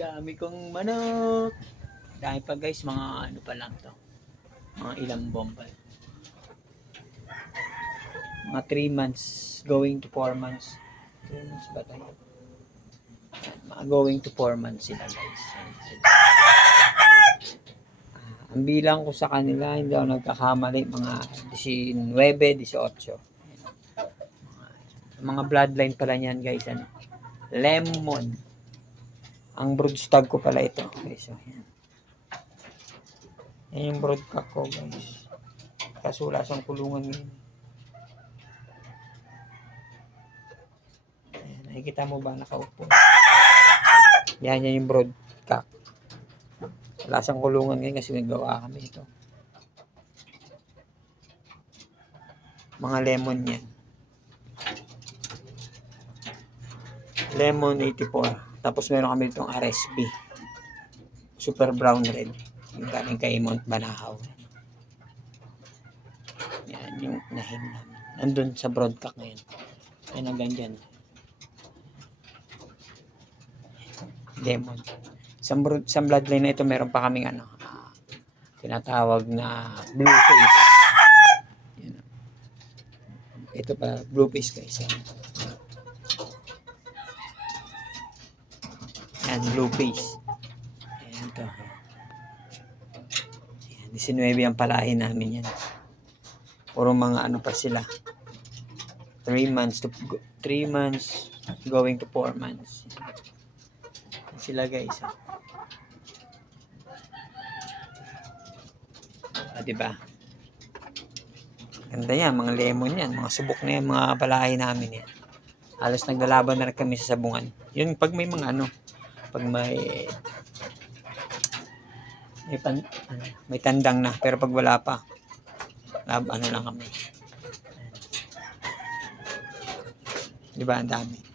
Dami kong manok. Dami pa guys, mga ano pa lang to. Mga ilang bomba. Mga 3 months going to 4 months. 3 months ba tayo? Mga going to 4 months sila guys. Ang bilang ko sa kanila, hindi ako nagkakamali, mga 19, 18. Mga bloodline pala niyan guys, ano? Lemon. Ang broodstag ko pala ito. Okay, so yan. Yan yung broodcock ko guys. Kaso wala siyang kulungan ngayon. Ayan, nakikita mo ba nakaupo? Yan yung broodcock. Wala siyang kulungan ngayon kasi nagawa kami ito. Mga lemon yan. Lemon 84. Tapos meron kami itong RSB. Super brown red. Yung galing kay Mount Banahaw. Yan yung nahin namin. Nandun sa broodcock ngayon. Ay hanggang dyan. Lemon. Sa bloodline na ito meron pa kaming ano. Tinatawag na blue face. Yan. Ito pa blue face guys. Yan, blue face. Ayan ito. Ayan, 19 ang palahin namin yan. Puro mga ano pa sila. 3 months going to 4 months. Ayan sila guys. Diba? Ganda yan, mga lemon yan. Mga subok na yan, mga palahin namin yan. Halos naglalaban na rin kami sa sabungan. Yun, pag may mga ano, pag may tandang na, pero pag wala pa, ano lang kami. Diba, ang dami.